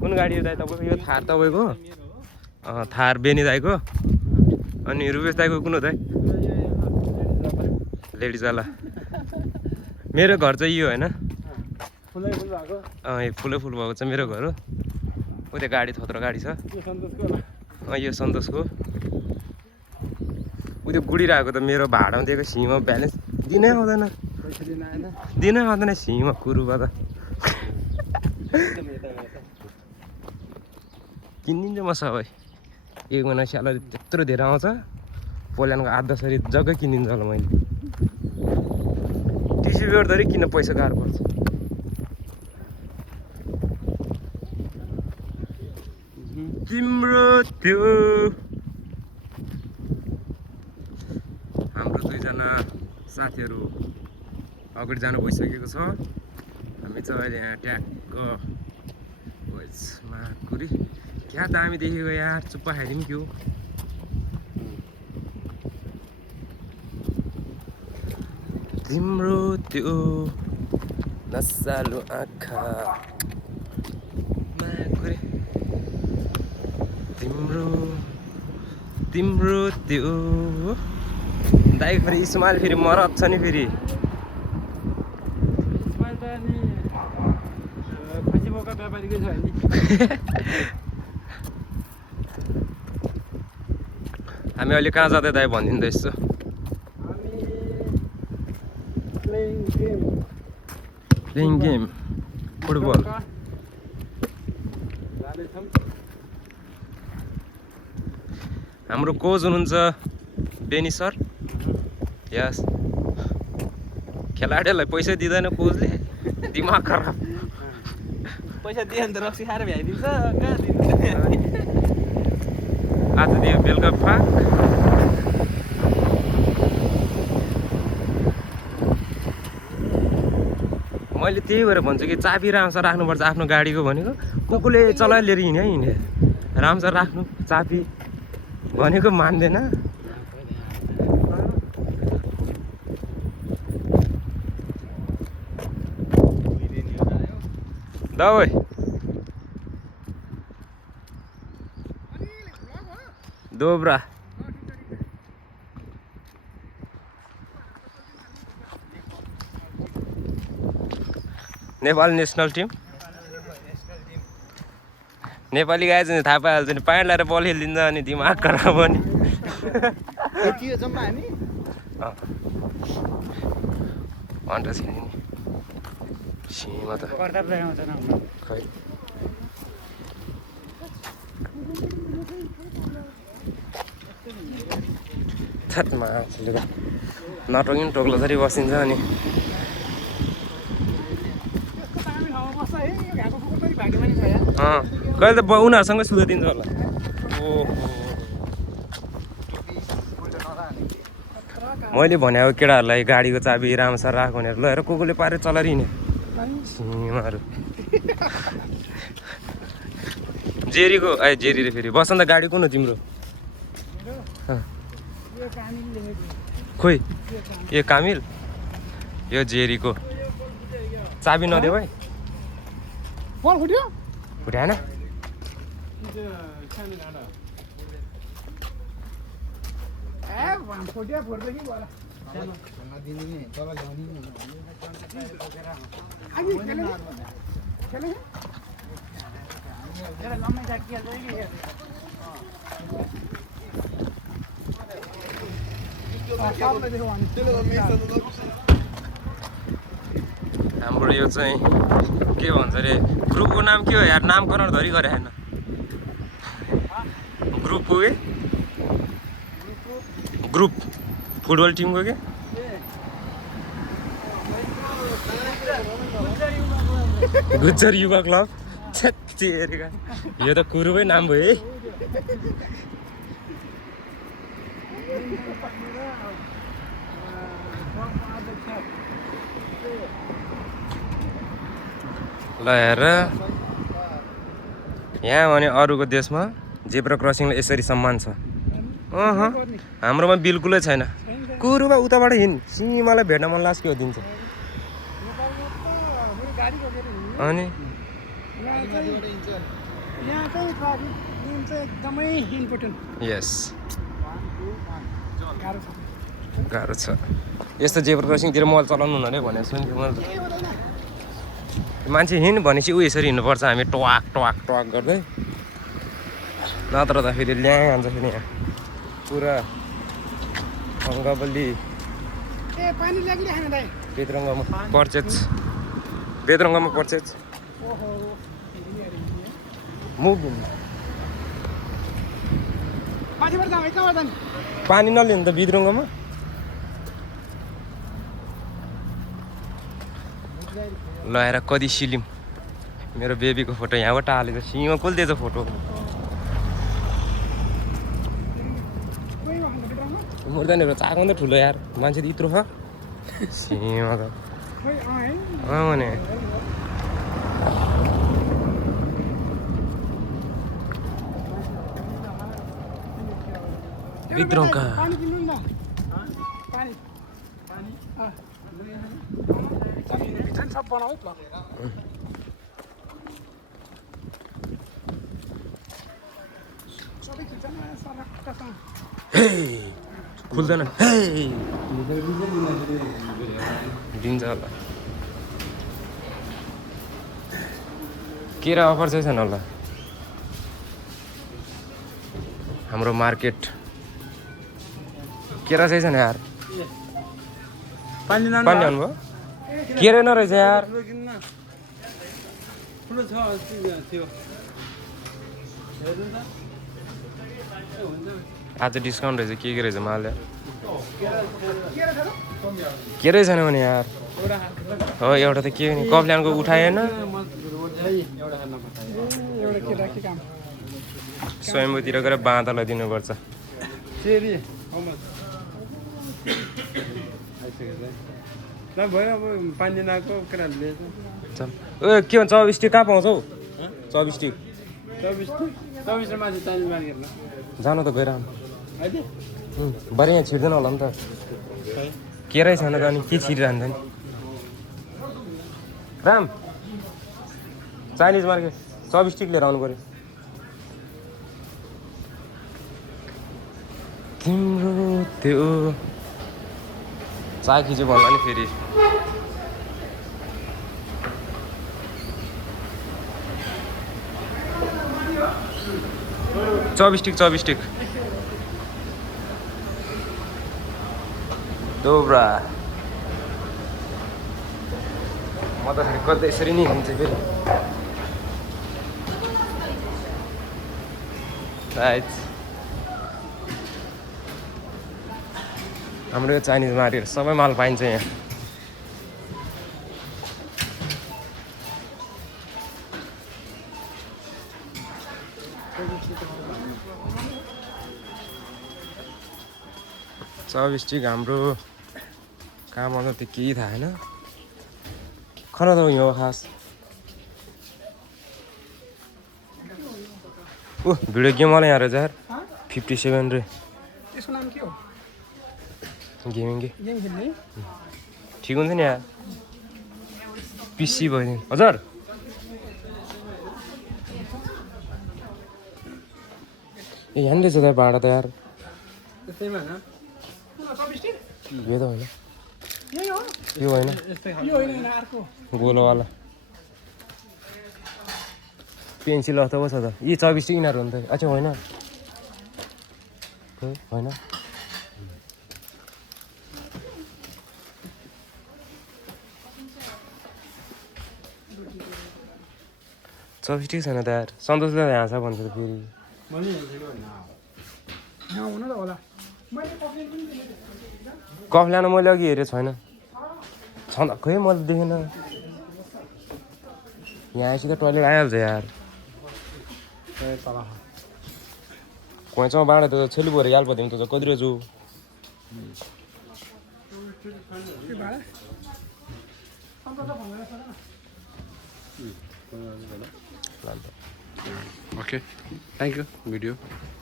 कुन गाडी हो दाइ तपाईँको? यो थार तपाईँको? थार बेनी दाइको। अनि रुपेश दाइको कुन हो दाइ? लेडिजवाला। मेरो घर चाहिँ यो होइन? फुलै फुल भएको छ मेरो घर हो। उता गाडी थत्रो गाडी छ। यो सन्तोषको। उयो गुडिरहेको त मेरो भाडामा दिएको सिंहमा ब्यालेन्स दिनै आउँदैन सिंहमा कुरुबा त। किनिदिन्छु म सबै। एक महिना स्यालेरी त्यत्रो धेरै आउँछ पोल्यानको आधा सरी जग्गै किनिदिन्छु होला मैले। टिसी पेपर धरि किन पैसा गाह्रो पर्छ। तिम्रो त्यो हाम्रो दुईजना साथीहरू अगाडि जानु भइसकेको छ। हामी चाहिँ अहिले यहाँ ट्याक्क माकुरी क्या दामी देखेको यार। चुप्पा खाइदिउँ के हो। तिम्रो त्यो नसालु आँखा माकुरी तिम्रो त्यो दाइ फेरि इस्माइल फेरि मरद छ नि फेरि। हामी अहिले कहाँ जाँदै दाइ भनिदिँदै यसो। Playing game football. हाम्रो कोच हुनुहुन्छ बेनी सर। यस खेलाडीहरूलाई पैसा दिँदैन कोचले। दिमाग खराब। पैसा दियो भने त रक्सी खाएर भ्याइदिन्छ। आज दियो बेलुका फा। मैले त्यही भएर भन्छु कि चाबी राम्रोसँग राख्नुपर्छ आफ्नो गाडीको भनेको। कुकुरले चलाएर लिएर हिँड्यो राम्रोसँग राख्नु चाबी भनेको मान्दैन। दबाई दोब्रा नेपाल नेसनल टिम। नेपाली गाई चाहिँ थाहा पाइहाल्छ नि। प्यान्ट लगाएर बल खेलिदिन्छ अनि दिमाग खराब हो नि। अन्त छैन नि सिंहमा त खै। मान्छेले त नटोकिन टोक्लो जरी बसिन्छ अनि कहिले त उनीहरूसँगै सुधाइदिन्छ होला। मैले भनेको केटाहरूलाई गाडीको चाबी राम्रोसँग राख भनेर ल हेर कुकुरले पारेर चलाएर हिँड्यो सिंहमाहरू। जेरीको जेरी रे फेरि बसन्त गाडी कुन हो तिम्रो? खोइ ए कामिल यो जेरीको चाबी नदेऊ है। फुट्याएन हाम्रो यो चाहिँ के भन्छ अरे ग्रुपको नाम के हो यार? नामकरण धरि गरे होइन ग्रुपको के ग्रुप फुटबल टिमको के गुज्जर युवा क्लब। यो त कुरुकै नाम भयो है। ल हेर यहाँ भने अरूको देशमा जेब्रा क्रसिङलाई यसरी सम्मान छ। हाम्रोमा बिल्कुलै छैन। कुरुमा उताबाट हिँड सिंहमालाई भेट्न मन लाग्छ के हो दिन्छ। अनि यहाँ चाहिँ ट्राफिक नियम चाहिँ एकदमै इम्पोर्टेन्ट यस गाह्रो छ गाह्रो छ यस्तो जेब्रा क्रसिङतिर मोबाइल चलाउनु हुन भनेको सुन्थ्यो मैले केही हुँदैन मान्छे हिँड्नु भनेपछि ऊ यसरी हिँड्नुपर्छ हामी ट्वाक ट्वाक ट्वाक गर्दै नत्र त फेरि ल्याइ हान्छ फेरि यहाँ पुरा अङ्गबल्ली ए पानी ल्यागिरहेन दाइ बेतरङ्गमा पर्चेज बेतरङ्गमा पर्चेज ओहो मुभ माथिबाट जाउँ है कहाँबाट जाने पानी नलिनु त बिद्रङ्गमा लगाएर कति सिलिम मेरो बेबीको फोटो यहाँबाट हालेको सिंह कुल्दिएछ फोटो मुर्दानीहरू चाको त ठुलो यार मान्छे त यत्रो छ सिंह त खोइ है भने बिद्रङ्गा पानी किन्नु नि त पानी भित्र सब बनाऊ ल सबै खिच्छ न सरक्कसँग हे खुल्दैन हे दिन्छ होला केरा अफर चाहिँ छैन होला हाम्रो मार्केट केरा चाहिँ छैन यार पानी लानु पानी ल्याउनु भयो केरा नरहेछ यार ठुलो छ त्यो हेर्नु त आज डिस्काउन्ट रहेछ के रहेछ माल यार केरै छैन भने यार हो एउटा त के नि कप्ल्यानको उठाएन एउटा केटा के काम स्वयम्भूतिर गएर बाँधलाई दिनुपर्छ फेरि ल भयो अब पानी नआएको केटाहरूले चल ओ के भन्छ चौबिस्टिक कहाँ पाउँछौ चौबिस्टिक 24 माथि चाइनिज मार्केटमा जानु त गएर अहिले बरे यहाँ छिर्दैन होला नि त केरै छैन त अनि के छिरिरहन्छ नि राम चाइनिज मार्केट 24 स्टिक लिएर आउनु पऱ्यो तिम्रो त्यो चाय खिच्यो भन्ला नि फेरि चौबिस्टिक दोब्रा म त फेरि कतै यसरी नै हिँड्छु फेरि राइट हाम्रो यो चाइनिज मार्केट सबै माल पाइन्छ यहाँ चौबिस्टिक हाम्रो कहाँ भन्दा त्यो केही थाहा छैन खाना त यो खास ऊ भिडियो गेम वाला यहाँ रहेछ यार 57 रे त्यसको नाम के हो गेमिङ के गेम खेल्ने ठिक हुन्छ नि यार पिसी भइदियो हजुर ए यहाँ रहेछ त भाडा त यार त्यसैमा होइन यो त होइन यही हो यो होइन यो होइन अर्को गोलोवाला पेन्सिल अथवा छ त यी 24 यिनीहरू हो नि त अच्छा होइन होइन चौबिस्टिक छैन त यार सन्तोषले यहाँ छ भन्छ त फेरि यहाँ हुनु त होला मैले कफी पनि किनेको थिएँ। कफ ल्याउनु मैले अघि हेरेको छैन छन् खै मैले देखेन यहाँ आएपछि त टोइलेट आइहाल्छ यार कोहीसँग बाँडे त छेलु पऱ्यो याल पऱ्यो त कति रहेछु त्यो भाडा अन्त त भन्दैन ओके थ्याङ्क यू भिडियो